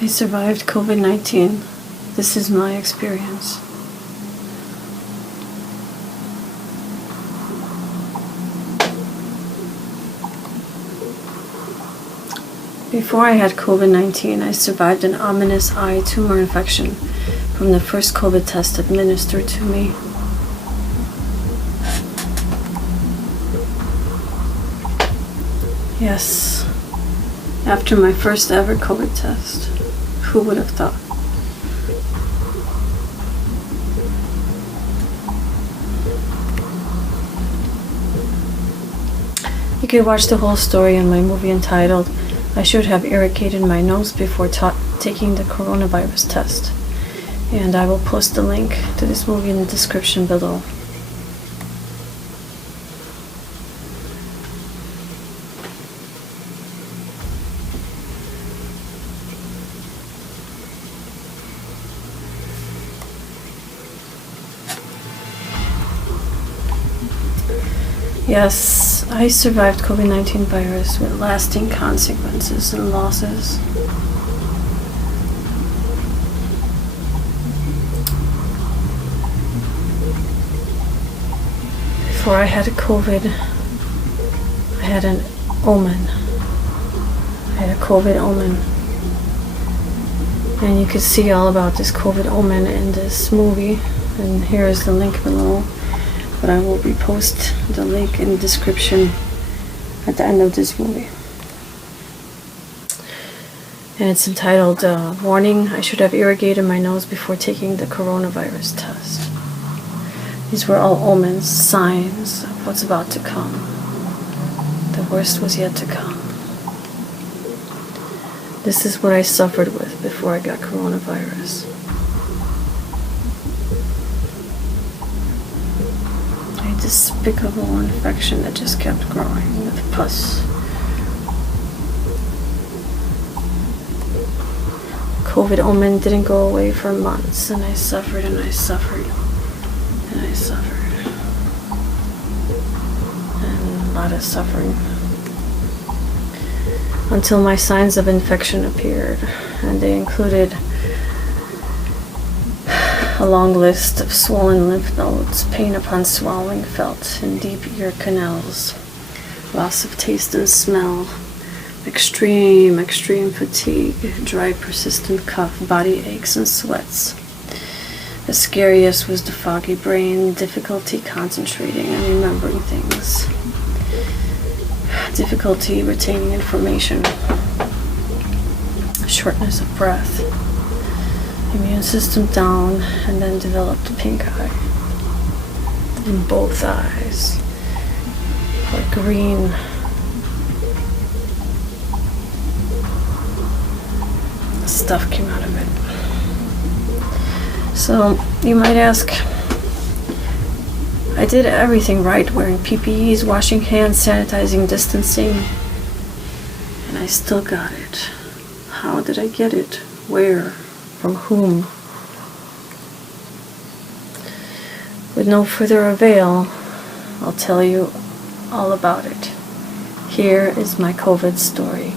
I survived COVID-19. This is my experience. Before I had COVID-19, I survived an ominous eye tumor infection from the first COVID test administered to me. Yes, after my first ever COVID test. Who would have thought? You could watch the whole story in my movie entitled I Should Have Irrigated My Nose Before Taking the Coronavirus Test. And I will post the link to this movie in the description below. Yes, I survived COVID-19 virus with lasting consequences and losses. Before I had COVID, I had an omen. I had a COVID omen. And you can see all about this COVID omen in this movie. And here is the link below. But I will repost the link in the description at the end of this movie. And it's entitled, Warning, I Should Have Irrigated My Nose Before Taking the Coronavirus Test. These were all omens, signs of what's about to come. The worst was yet to come. This is what I suffered with before I got coronavirus. A despicable infection that just kept growing with pus. COVID omen didn't go away for months, and I suffered and I suffered and I suffered. And a lot of suffering. Until my signs of infection appeared, and they included a long list of swollen lymph nodes, pain upon swallowing felt in deep ear canals, loss of taste and smell, extreme fatigue, dry persistent cough, body aches and sweats. The scariest was the foggy brain, difficulty concentrating and remembering things, difficulty retaining information, shortness of breath, immune system down, and then developed a pink eye in both eyes, like green. Stuff came out of it. So you might ask, I did everything right, wearing PPEs, washing hands, sanitizing, distancing, and I still got it. How did I get it? Where? From whom? With no further avail, I'll tell you all about it. Here is my COVID story.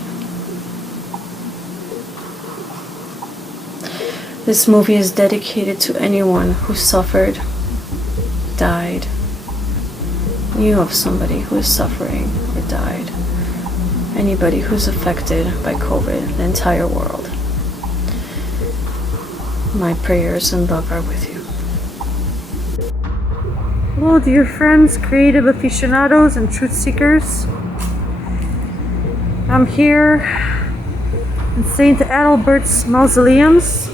This movie is dedicated to anyone who suffered, died, knew of somebody who is suffering or died, anybody who's affected by COVID, the entire world. My prayers and love are with you. Hello, dear friends, creative aficionados and truth seekers. I'm here in St. Adalbert's mausoleums,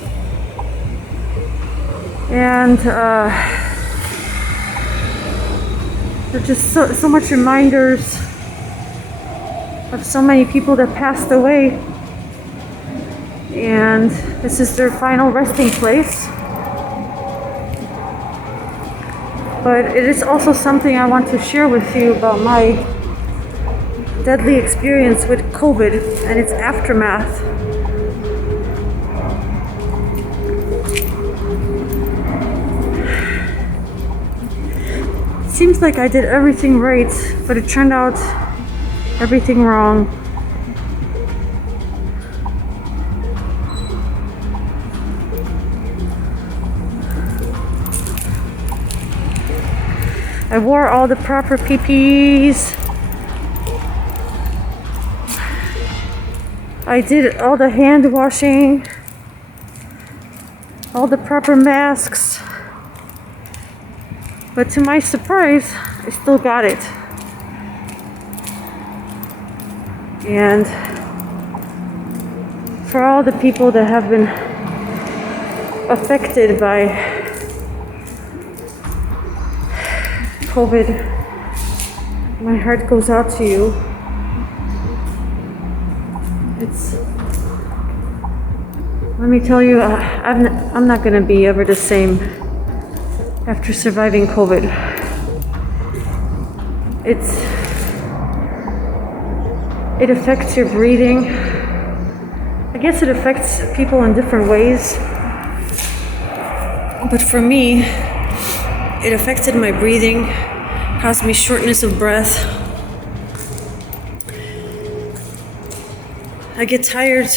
and there are just so much reminders of so many people that passed away, and this is their final resting place. But it is also something I want to share with you about my deadly experience with COVID and its aftermath. It seems like I did everything right, but it turned out everything wrong. I wore all the proper PPEs. I did all the hand washing, all the proper masks. But to my surprise, I still got it. And for all the people that have been affected by COVID, my heart goes out to you. Let me tell you, I'm not going to be ever the same after surviving COVID. It affects your breathing. I guess it affects people in different ways. But for me, it affected my breathing, caused me shortness of breath. I get tired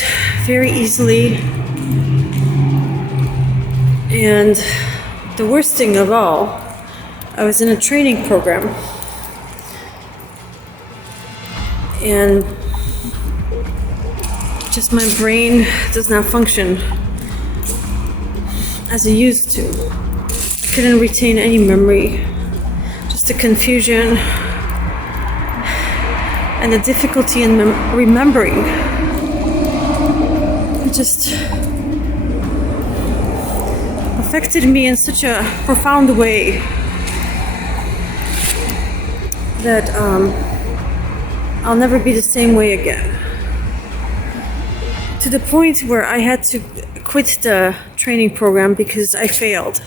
very easily. And the worst thing of all, I was in a training program. And just my brain does not function as it used to. I couldn't retain any memory. Just the confusion and the difficulty in remembering. It just affected me in such a profound way that I'll never be the same way again. To the point where I had to quit the training program because I failed.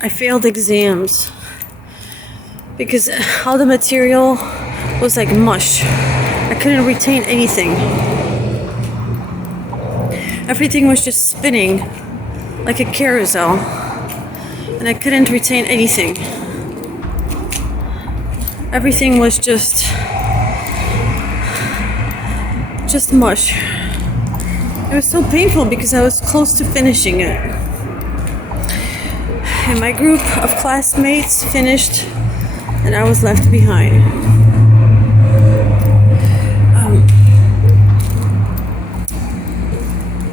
I failed exams because all the material was like mush. I couldn't retain anything. Everything was just spinning like a carousel, and I couldn't retain anything. Everything was just mush. It was so painful because I was close to finishing it. And my group of classmates finished, and I was left behind.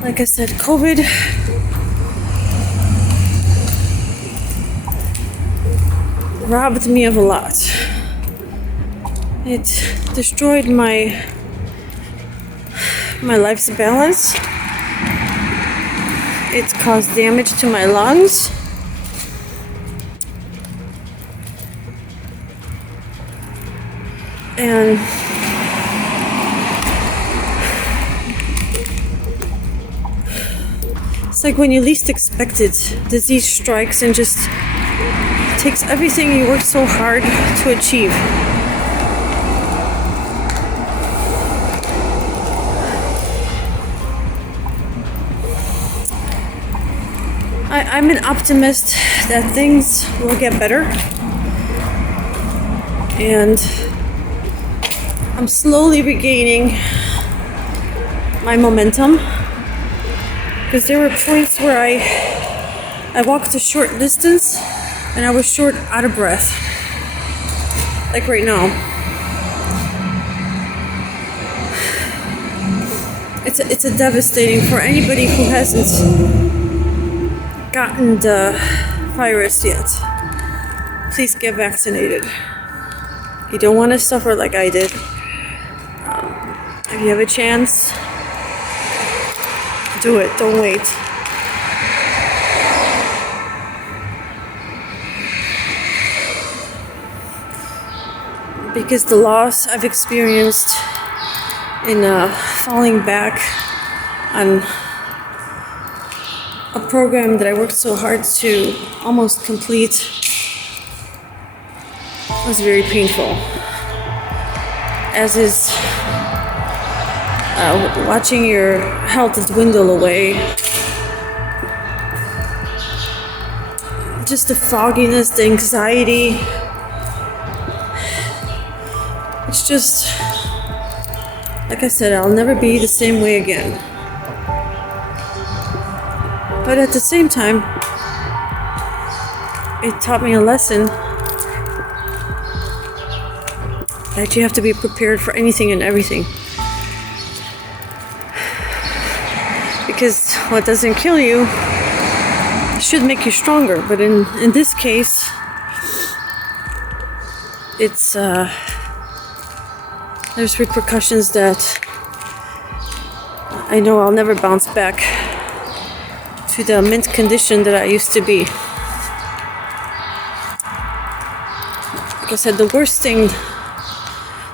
Like I said, COVID robbed me of a lot. It destroyed my life's balance. It caused damage to my lungs. And it's like when you least expect it, disease strikes and just takes everything you worked so hard to achieve. I'm an optimist that things will get better, and I'm slowly regaining my momentum, because there were points where I walked a short distance and I was short out of breath, like right now. It's a devastating for anybody who hasn't gotten the virus yet. Please get vaccinated. You don't want to suffer like I did. If you have a chance, do it. Don't wait. Because the loss I've experienced in falling back on a program that I worked so hard to almost complete was very painful. As is watching your health dwindle away. Just the fogginess, the anxiety. It's just, like I said, I'll never be the same way again. But at the same time, it taught me a lesson that you have to be prepared for anything and everything. Because what doesn't kill you should make you stronger. But in this case, it's there's repercussions that I know I'll never bounce back to the mint condition that I used to be. Like I said, the worst thing,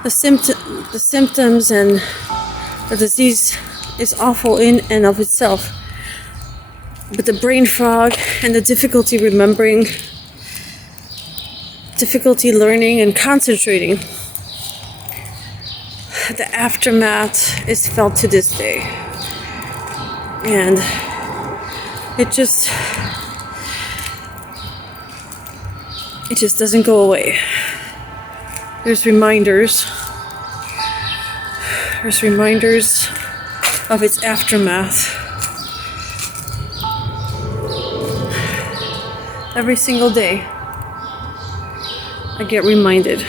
the symptoms and the disease is awful in and of itself. But the brain fog and the difficulty remembering, difficulty learning and concentrating, the aftermath is felt to this day. And it just doesn't go away. There's reminders of its aftermath. Every single day, I get reminded.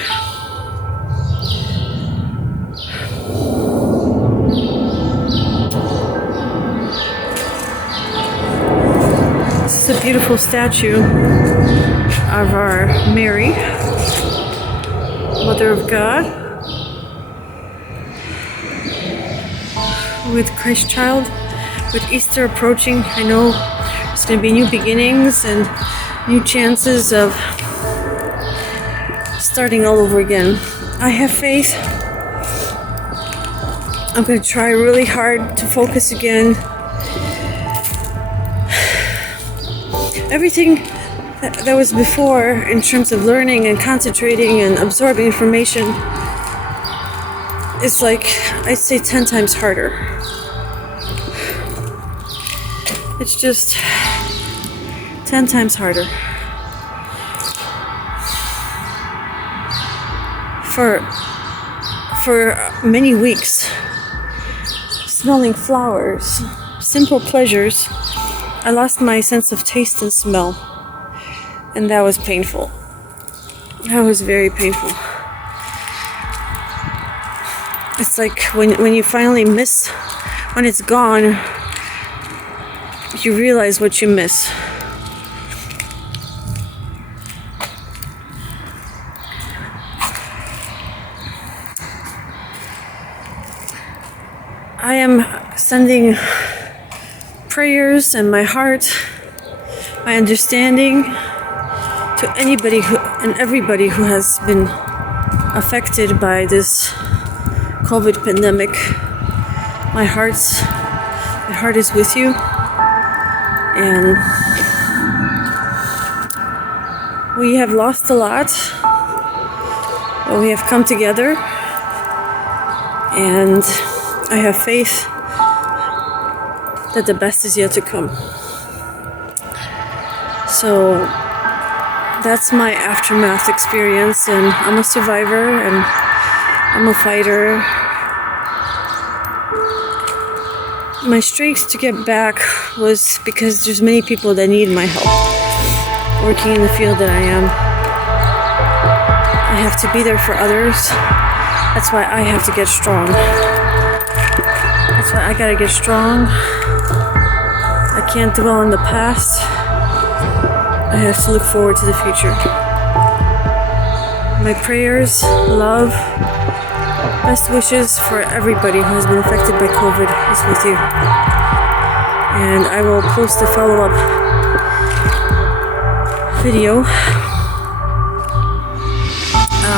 This is a beautiful statue of our Mary, Mother of God, with Christ Child, with Easter approaching. I know there's going to be new beginnings and new chances of starting all over again. I have faith. I'm going to try really hard to focus again. Everything that was before in terms of learning and concentrating and absorbing information is like, I'd say 10 times harder. It's just 10 times harder. For many weeks, smelling flowers, simple pleasures, I lost my sense of taste and smell. And that was painful. That was very painful. It's like when you finally miss, when it's gone, you realize what you miss. I am sending prayers and my heart, my understanding to anybody and everybody who has been affected by this COVID pandemic. My heart is with you, and we have lost a lot, but we have come together, and I have faith that the best is yet to come. So that's my aftermath experience, and I'm a survivor and I'm a fighter. My strength to get back was because there's many people that need my help. Working in the field that I am, I have to be there for others. That's why I have to get strong. That's why I gotta get strong. I can't dwell on the past. I have to look forward to the future. My prayers, love, best wishes for everybody who has been affected by COVID is with you. And I will post a follow-up video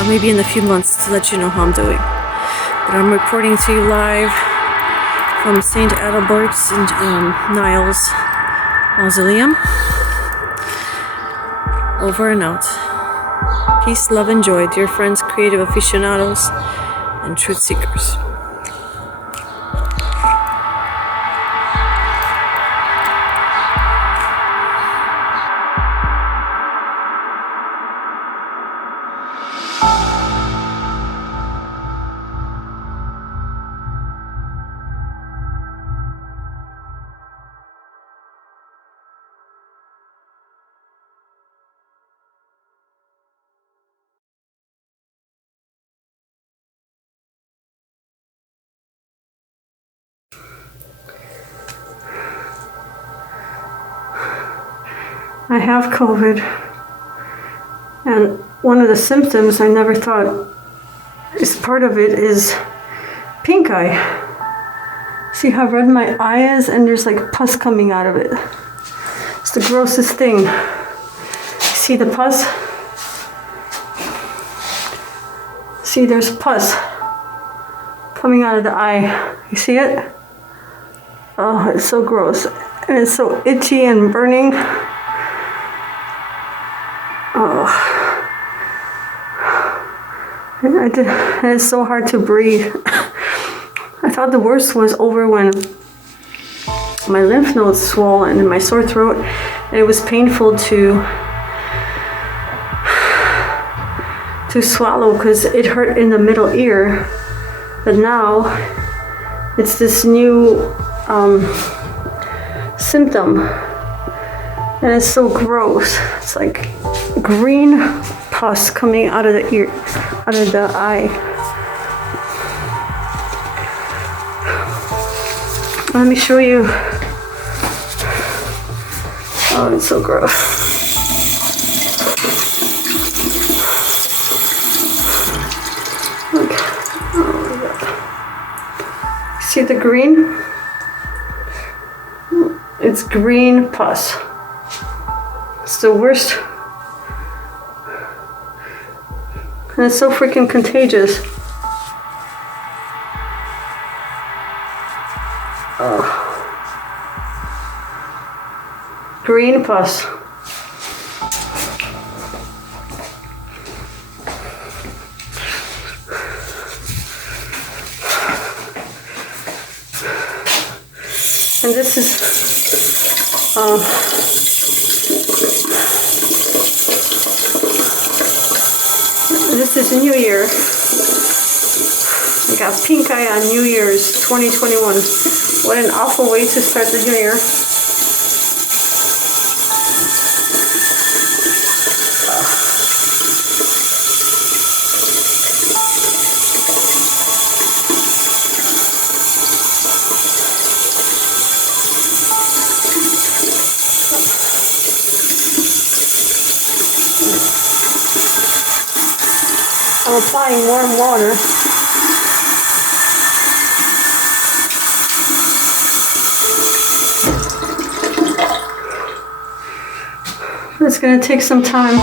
maybe in a few months to let you know how I'm doing. But I'm reporting to you live from St. Adalbert's in Niles Mausoleum. Over and out. Peace, love, and joy, dear friends, creative aficionados, and truth seekers. I have COVID, and one of the symptoms I never thought is part of it is pink eye. See how red my eye is, and there's like pus coming out of it. It's the grossest thing. See the pus? See, there's pus coming out of the eye. You see it? Oh, it's so gross. And it's so itchy and burning. Oh. And it's so hard to breathe. I thought the worst was over when my lymph nodes swollen and my sore throat, and it was painful to swallow because it hurt in the middle ear. But now it's this new symptom, and it's so gross. It's like green pus coming out of the ear, out of the eye. Let me show you. Oh, it's so gross. Look. Oh my God. See the green? It's green pus. It's the worst. And it's so freaking contagious. Green pus. And this is New Year. I got pink eye on New Year's 2021. What an awful way to start the New Year. I'm applying warm water. It's going to take some time.